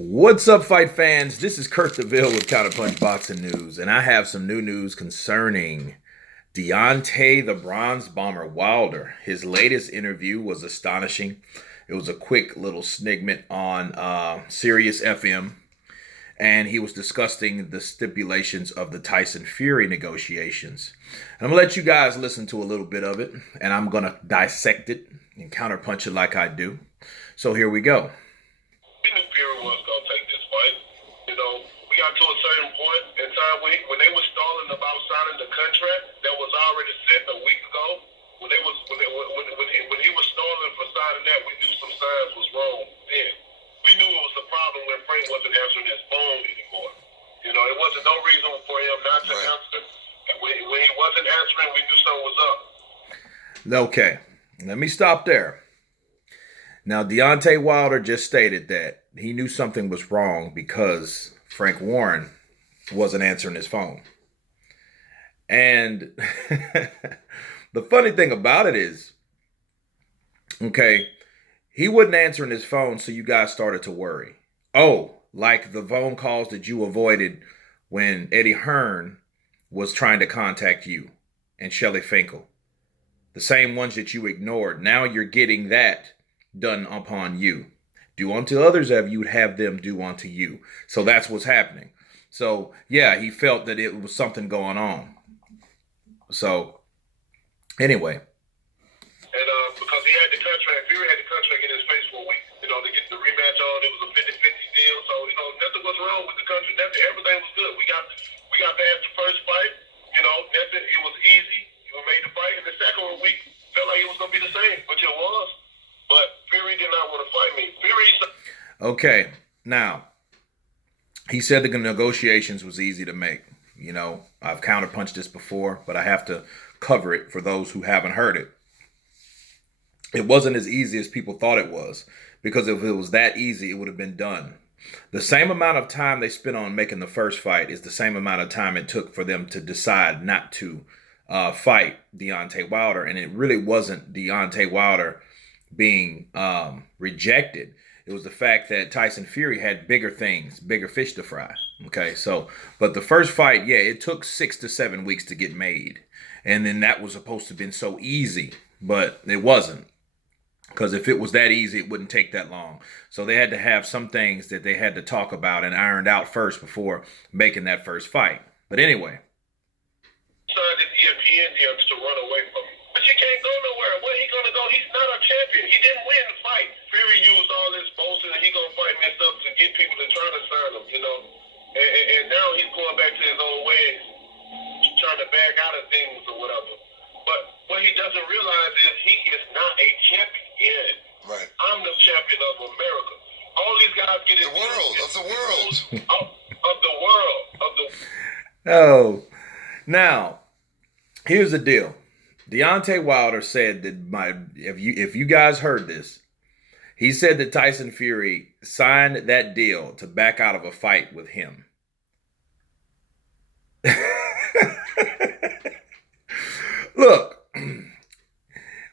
What's up, fight fans? This is Kurt DeVille with Counterpunch Boxing News, and I have some new news concerning Deontay the Bronze Bomber Wilder. His latest interview was astonishing. It was a quick little snigment on Sirius FM, and he was discussing the stipulations of the Tyson Fury negotiations. And I'm going to let you guys listen to a little bit of it, and I'm going to dissect it and counterpunch it like I do. So here we go. We knew Fury was going to take this fight. We got to a certain point in time when they were stalling about signing the contract that was already set a week ago. When he was stalling for signing that, we knew some signs was wrong then. We knew it was a problem when Frank wasn't answering his phone anymore. It wasn't no reason for him not to answer. When he wasn't answering, we knew something was up. Okay, let me stop there. Now, Deontay Wilder just stated that he knew something was wrong because Frank Warren wasn't answering his phone. And the funny thing about it is, okay, he wasn't answering his phone, so you guys started to worry. Oh, like the phone calls that you avoided when Eddie Hearn was trying to contact you and Shelly Finkel. The same ones that you ignored. Now you're getting that done upon you. Do unto others as you would have them do unto you. So that's what's happening. So yeah, he felt that it was something going on. So anyway. And because he had the contract, Fury had the contract in his face for a week, to get the rematch on. It was a 50-50 deal. So, nothing was wrong with the country. Everything was good. We got past the first fight. Nothing, it was easy. We made the fight. And the second week felt like it was going to be the same, which it was. But Fury did not want to fight me. Okay, now, he said the negotiations was easy to make. I've counterpunched this before, but I have to cover it for those who haven't heard it. It wasn't as easy as people thought it was, because if it was that easy, it would have been done. The same amount of time they spent on making the first fight is the same amount of time it took for them to decide not to fight Deontay Wilder, and it really wasn't Deontay Wilder being rejected. It was the fact that Tyson Fury had bigger fish to fry. Okay, but the first fight, yeah, it took 6 to 7 weeks to get made. And then that was supposed to have been so easy, but it wasn't. Because if it was that easy, it wouldn't take that long. So they had to have some things that they had to talk about and ironed out first before making that first fight. But anyway. Signed his European deal to run away from him. But you can't go nowhere. Where he gonna go? He's not a champion. He didn't win the fight. Fury used all this boasting and he gonna fight me and stuff to get people to try to sign him, And now he's going back to his old ways, trying to back out of things or whatever. But what he doesn't realize is he is not a champion. Right. I'm the champion of America. All these guys get the world. of the world. Oh, now here's the deal. Deontay Wilder said that if you guys heard this, he said that Tyson Fury signed that deal to back out of a fight with him. Look,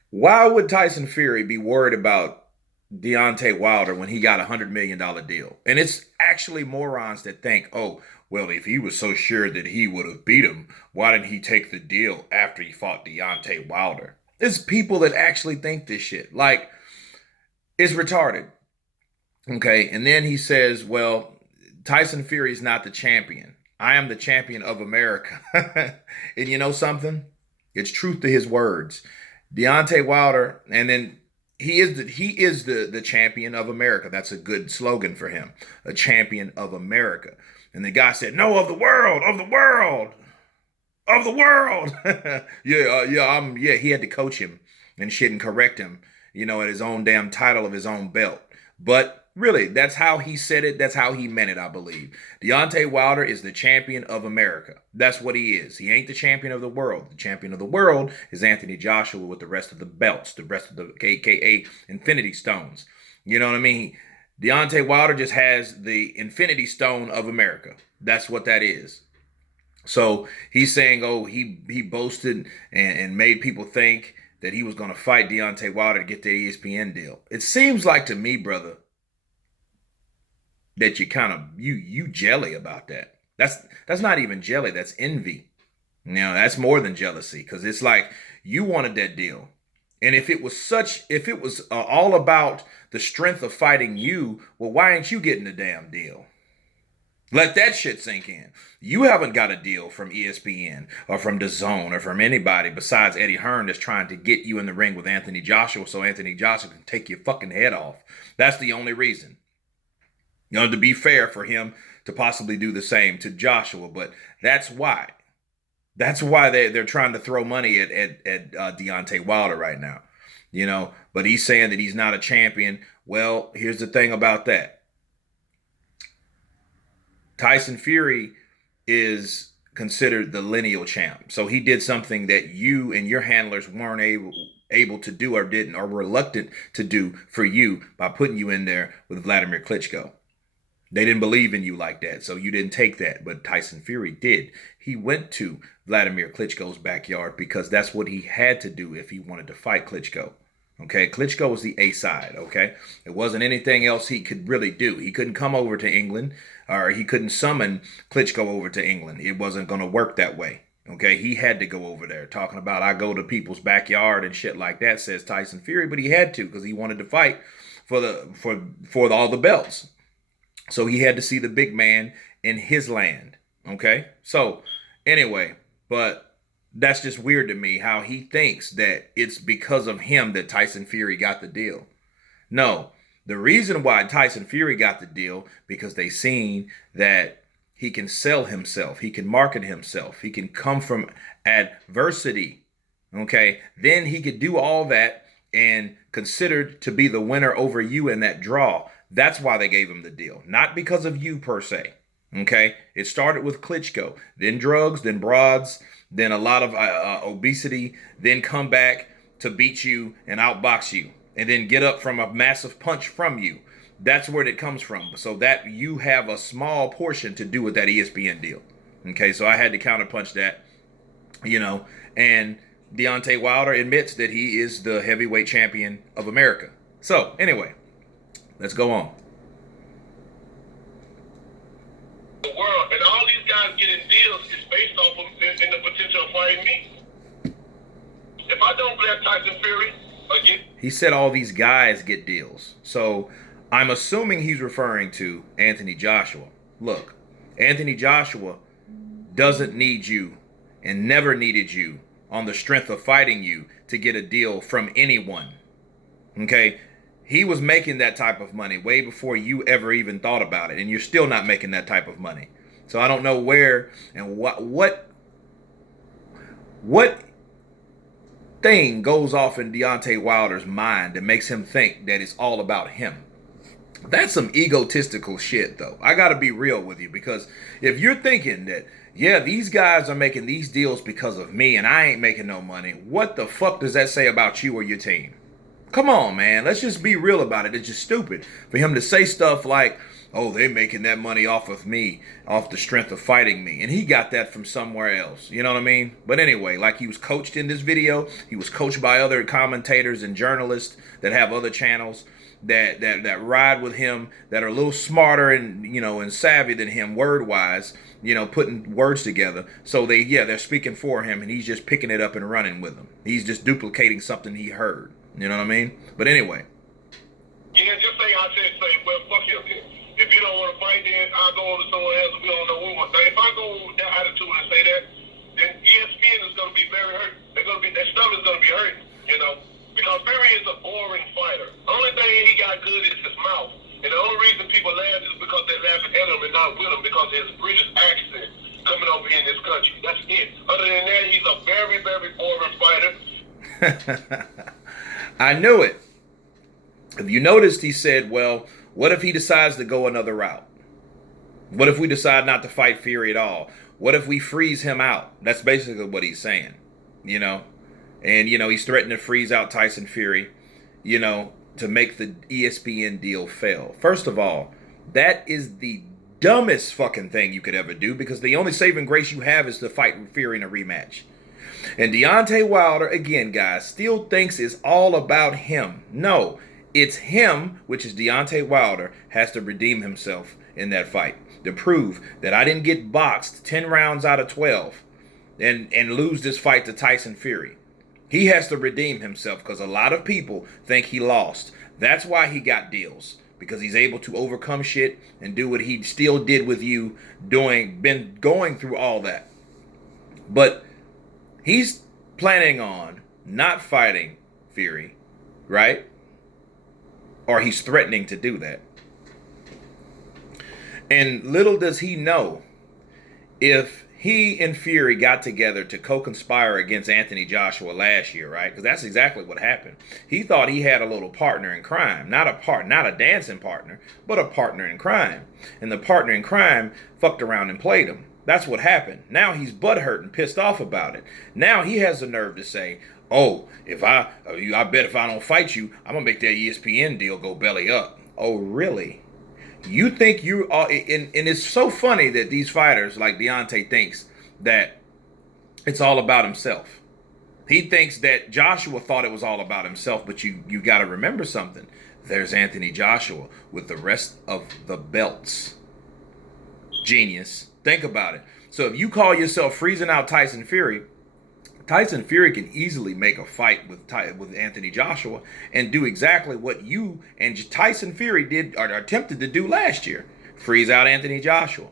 why would Tyson Fury be worried about Deontay Wilder when he got a $100 million deal? And it's actually morons that think, oh, well, if he was so sure that he would have beat him, why didn't he take the deal after he fought Deontay Wilder? It's people that actually think this shit. Like, it's retarded. Okay, and then he says, well, Tyson Fury is not the champion. I am the champion of America. And you know something? It's truth to his words. Deontay Wilder, and then he is the champion of America. That's a good slogan for him. A champion of America. And the guy said, no, of the world, of the world, of the world. Yeah, he had to coach him and shit and correct him, at his own damn title of his own belt. But really, that's how he said it. That's how he meant it, I believe. Deontay Wilder is the champion of America. That's what he is. He ain't the champion of the world. The champion of the world is Anthony Joshua with the rest of the belts, the rest of the AKA Infinity Stones. You know what I mean? Deontay Wilder just has the Infinity Stone of America. That's what that is. So he's saying, oh, he boasted and made people think that he was going to fight Deontay Wilder to get the ESPN deal. It seems like to me, brother, that you kind of you jelly about that. That's not even jelly. That's envy. Now that's more than jealousy because it's like you wanted that deal, and if it was all about the strength of fighting you, well, why ain't you getting the damn deal? Let that shit sink in. You haven't got a deal from ESPN or from DAZN or from anybody besides Eddie Hearn that's trying to get you in the ring with Anthony Joshua so Anthony Joshua can take your fucking head off. That's the only reason. You know, to be fair for him to possibly do the same to Joshua, but that's why. That's why they're trying to throw money at Deontay Wilder right now. You know, but he's saying that he's not a champion. Well, here's the thing about that. Tyson Fury is considered the lineal champ. So he did something that you and your handlers weren't able to do or didn't or reluctant to do for you by putting you in there with Vladimir Klitschko. They didn't believe in you like that, so you didn't take that. But Tyson Fury did. He went to Vladimir Klitschko's backyard because that's what he had to do if he wanted to fight Klitschko. Okay, Klitschko was the A side, okay? It wasn't anything else he could really do. He couldn't come over to England, or he couldn't summon Klitschko over to England. It wasn't going to work that way, okay? He had to go over there. Talking about I go to people's backyard and shit like that, says Tyson Fury, but he had to because he wanted to fight for all the belts. So he had to see the big man in his land, okay? So anyway, but that's just weird to me how he thinks that it's because of him that Tyson Fury got the deal. No, the reason why Tyson Fury got the deal because they seen that he can sell himself. He can market himself. He can come from adversity. Okay, then he could do all that and considered to be the winner over you in that draw. That's why they gave him the deal. Not because of you per se. Okay, it started with Klitschko, then drugs, then broads, then a lot of obesity, then come back to beat you and outbox you, and then get up from a massive punch from you. That's where it comes from. So that you have a small portion to do with that ESPN deal. Okay, so I had to counterpunch that, you know, and Deontay Wilder admits that he is the heavyweight champion of America. So anyway, let's go on. The world and all these guys getting deals is based off of in the potential of fighting me. If I don't grab Tyson Fury again, he said all these guys get deals. So I'm assuming he's referring to Anthony Joshua. Look, Anthony Joshua doesn't need you and never needed you on the strength of fighting you to get a deal from anyone. Okay? He was making that type of money way before you ever even thought about it. And you're still not making that type of money. So I don't know where and what thing goes off in Deontay Wilder's mind that makes him think that it's all about him. That's some egotistical shit, though. I got to be real with you, because if you're thinking that, yeah, these guys are making these deals because of me and I ain't making no money, what the fuck does that say about you or your team? Come on, man. Let's just be real about it. It's just stupid for him to say stuff like, oh, they're making that money off of me, off the strength of fighting me. And he got that from somewhere else. You know what I mean? But anyway, like he was coached in this video. He was coached by other commentators and journalists that have other channels that ride with him, that are a little smarter and, you know, and savvy than him word-wise, you know, putting words together. So they're speaking for him, and he's just picking it up and running with them. He's just duplicating something he heard. You know what I mean? But anyway. Yeah, just say I said, well, fuck him then. If you don't want to fight, then I'll go over to someone else. We don't know who. Now, if I go with that attitude and say that, then ESPN is going to be very hurt. Their stomach's going to be hurt, you know, because Fury is a boring fighter. The only thing he got good is his mouth. And the only reason people laugh is because they're laughing at him and not with him because of his British accent coming over here in this country. That's it. Other than that, he's a very, very boring fighter. I knew it. If you noticed, he said, well, what if he decides to go another route? What if we decide not to fight Fury at all? What if we freeze him out? That's basically what he's saying, you know. And, you know, he's threatening to freeze out Tyson Fury, you know, to make the ESPN deal fail. First of all, that is the dumbest fucking thing you could ever do, because the only saving grace you have is to fight Fury in a rematch. And Deontay Wilder, again, guys, still thinks it's all about him. No, It's him, which is Deontay Wilder, has to redeem himself in that fight to prove that I didn't get boxed 10 rounds out of 12 and lose this fight to Tyson Fury. He has to redeem himself because a lot of people think he lost. That's why he got deals, because he's able to overcome shit and do what he still did with you, been going through all that. But he's planning on not fighting Fury, right? Or he's threatening to do that. And little does he know, if he and Fury got together to co-conspire against Anthony Joshua last year, right? Because that's exactly what happened. He thought he had a little partner in crime. Not a dancing partner, but a partner in crime. And the partner in crime fucked around and played him. That's what happened. Now he's butthurt and pissed off about it. Now he has the nerve to say, oh, I bet if I don't fight you, I'm going to make that ESPN deal go belly up. Oh, really? You think you are, and it's so funny that these fighters like Deontay thinks that it's all about himself. He thinks that Joshua thought it was all about himself, but you got to remember something. There's Anthony Joshua with the rest of the belts. Genius. Think about it. So if you call yourself freezing out Tyson Fury can easily make a fight with Anthony Joshua and do exactly what you and Tyson Fury did or attempted to do last year. Freeze out Anthony Joshua.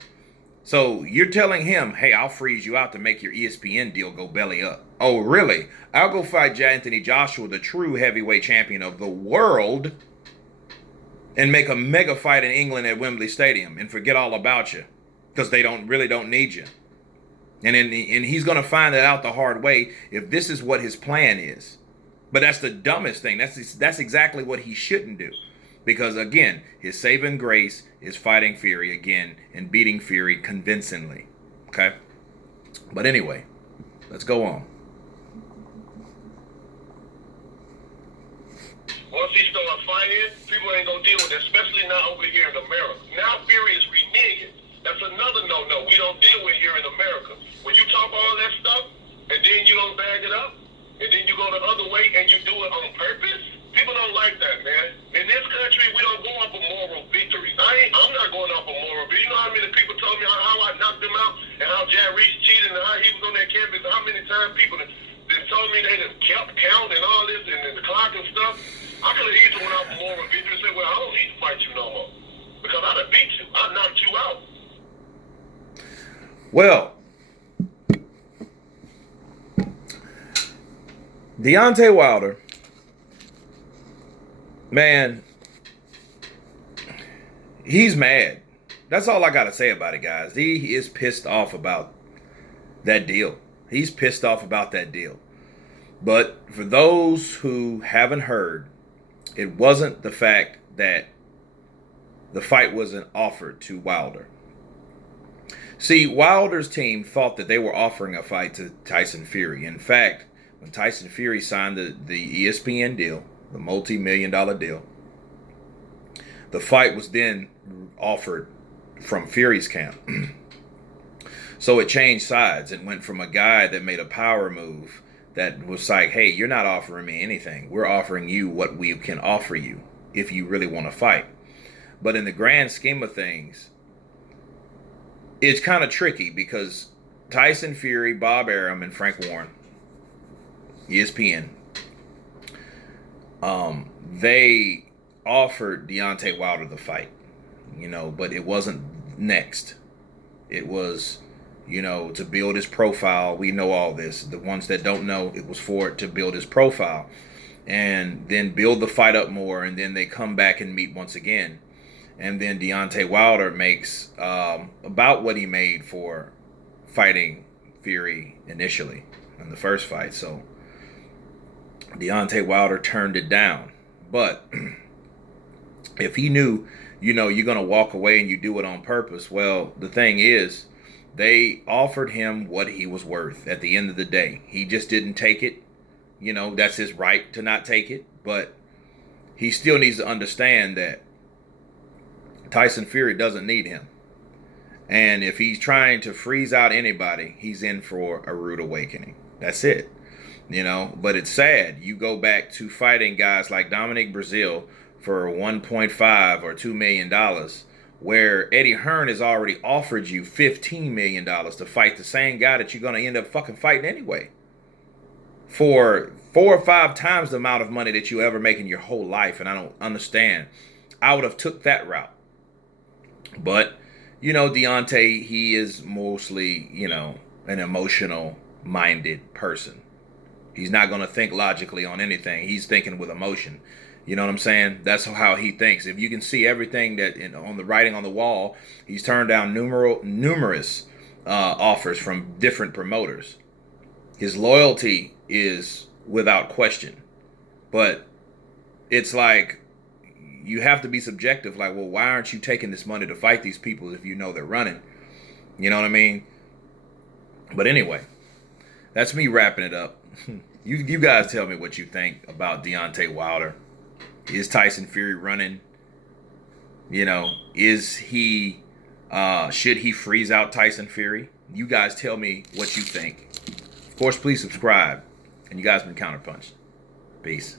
So you're telling him, hey, I'll freeze you out to make your ESPN deal go belly up. Oh, really? I'll go fight Anthony Joshua, the true heavyweight champion of the world, and make a mega fight in England at Wembley Stadium and forget all about you because they really don't need you. And he's going to find that out the hard way if this is what his plan is. But that's the dumbest thing. That's exactly what he shouldn't do. Because, again, his saving grace is fighting Fury again and beating Fury convincingly. Okay? But anyway, let's go on. Once he starts fighting, people ain't going to deal with it, especially not over here in America. Now Fury is reneging. That's another no-no we don't deal with here in America. When you talk all that stuff, and then you don't bag it up, and then you go the other way and you do it on purpose, people don't like that, man. In this country, we don't go off of moral victories. I'm not going off of moral victories. You know how many people told me how I knocked them out, and how Jack Reese cheated, and how he was on that campus, and how many times people told me they just kept count and all this, and the clock and stuff. I could have easily went off of moral victory and said, well, I don't need to fight you no more. Because I'd have beat you. I'd knocked you out. Well, Deontay Wilder, man, he's mad. That's all I got to say about it, guys. He is pissed off about that deal. He's pissed off about that deal. But for those who haven't heard, it wasn't the fact that the fight wasn't offered to Wilder. See, Wilder's team thought that they were offering a fight to Tyson Fury. In fact, when Tyson Fury signed the ESPN deal, the multi-million-dollar deal, the fight was then offered from Fury's camp. So it changed sides. It went from a guy that made a power move that was like, hey, you're not offering me anything. We're offering you what we can offer you if you really want to fight. But in the grand scheme of things, it's kind of tricky because Tyson Fury, Bob Arum, and Frank Warren, ESPN, they offered Deontay Wilder the fight, but it wasn't next. It was, to build his profile. We know all this. The ones that don't know, it was for it to build his profile and then build the fight up more, and then they come back and meet once again. And then Deontay Wilder makes about what he made for fighting Fury initially in the first fight. So Deontay Wilder turned it down. But if he knew, you're going to walk away and you do it on purpose, well, the thing is, they offered him what he was worth at the end of the day. He just didn't take it. That's his right to not take it. But he still needs to understand that Tyson Fury doesn't need him. And if he's trying to freeze out anybody, he's in for a rude awakening. That's it. But it's sad. You go back to fighting guys like Dominic Breazeale for 1.5 or $2 million, where Eddie Hearn has already offered you $15 million to fight the same guy that you're going to end up fucking fighting anyway, for 4 or 5 times the amount of money that you ever make in your whole life. And I don't understand. I would have took that route. But, Deontay, he is mostly, an emotional minded person. He's not going to think logically on anything. He's thinking with emotion. You know what I'm saying? That's how he thinks. If you can see everything that on the writing on the wall, he's turned down numerous offers from different promoters. His loyalty is without question. But it's like, you have to be subjective. Like, well, why aren't you taking this money to fight these people if you know they're running? You know what I mean? But anyway, that's me wrapping it up. You guys tell me what you think about Deontay Wilder. Is Tyson Fury running? Is he, should he freeze out Tyson Fury? You guys tell me what you think. Of course, please subscribe. And you guys been Counterpunch. Peace.